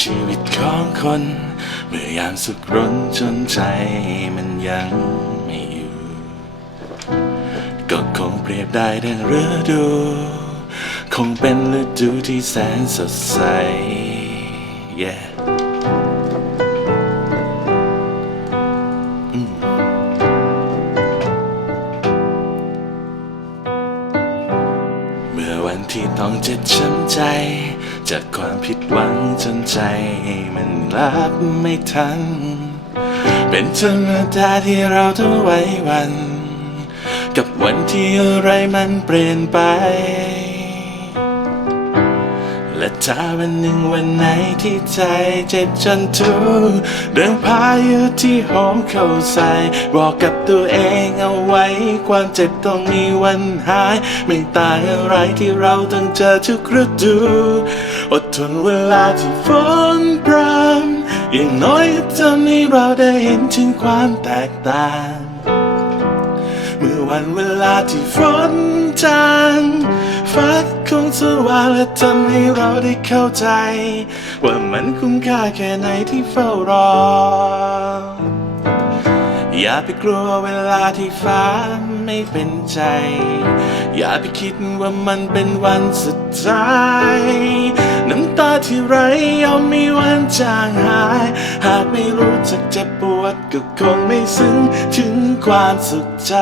ชีวิตของคน เมื่อยามสุขร้นจนใจมันยังไม่อยู่ ก็คงเปรียบได้ดังฤดู คงเป็นฤดูที่แสนสดใส yeah ที่ต้องเจ็บช้ำใจ จากความผิดหวังจนใจมันรับไม่ทัน เป็นธรรมดาที่เราต้องไว้วัน กับวันที่อะไรมันเปลี่ยนไป และถ้าวันหนึ่งวันไหนที่ใจเจ็บจนทุกเรื่องพายุที่โหมเข้าใส่บอกกับตัวเองเอาไว้ ความเจ็บต้องมีวันหาย ไม่ตางอะไรที่เราต้องเจอทุกฤดูอดทนเวลาที่ฝนพรำอย่างน้อยก็ทำให้เราได้เห็นถึงความแตกต่างเมื่อวันเวลาที่ฝนจางฟ้า สว่างและทำให้เราได้เข้าใจ ว่ามันคุ้มค่าแค่ไหนที่เฝ้ารอ อย่าไปกลัวเวลาที่ฟ้าไม่เป็นใจ อย่าไปคิดว่ามันเป็นวันสุดท้ายน้ำตาที่ไรย่อมมีวันจางหาย หากไม่รู้จักเจ็บปวดก็คงไม่ซึ้งถึงความสุขใจ